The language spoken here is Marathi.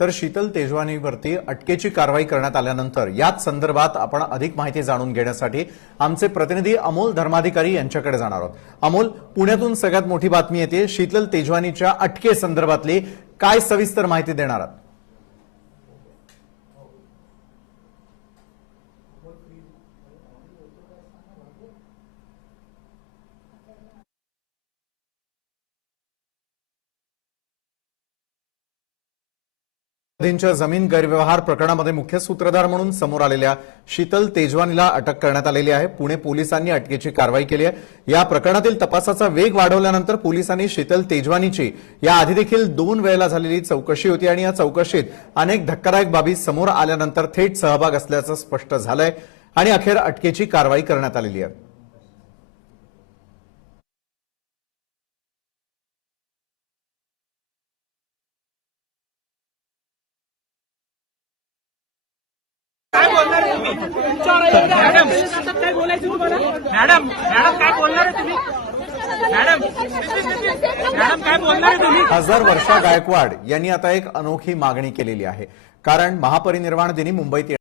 तर शीतल तेजवानीवरती अटकेची कारवाई करण्यात आल्यानंतर याच संदर्भात आपण अधिक माहिती जाणून घेण्यासाठी आमचे प्रतिनिधी अमोल धर्माधिकारी यांच्याकडे जाणार आहोत। अमोल, पुण्यातून सगळ्यात मोठी बातमी येते, शीतल तेजवानीच्या अटकेसंदर्भातली काय सविस्तर माहिती देणार आहात? च्या जमीन गैरव्यवहार प्रकरणामध्ये मुख्य सूत्रधार म्हणून समोर आलेल्या शीतल तेजवानीला अटक करण्यात आलेली आहे। पुणे पोलिसांनी अटकेची कारवाई केली आहे। या प्रकरणातील तपासाचा वेग वाढवल्यानंतर पोलिसांनी शीतल तेजवानीची याआधी देखील 2 वेळेला झालेली चौकशी होती आणि या चौकशीत अनेक धक्कादायक बाबी समोर आल्यानंतर थेट सहभाग असल्याचं स्पष्ट झालंय आणि अखेर अटकेची कारवाई करण्यात आलेली आहे। काय बोलणार आहे तुम्ही? मॅडम काय बोलायचं तुम्हाला? मॅडम काय बोलणार आहे तुम्ही? मॅडम काय बोलणार आहे तुम्ही? खासदार वर्षा गायकवाड यांनी आता एक अनोखी मागणी केलेली आहे, कारण महापरिनिर्वाण दिनी मुंबईत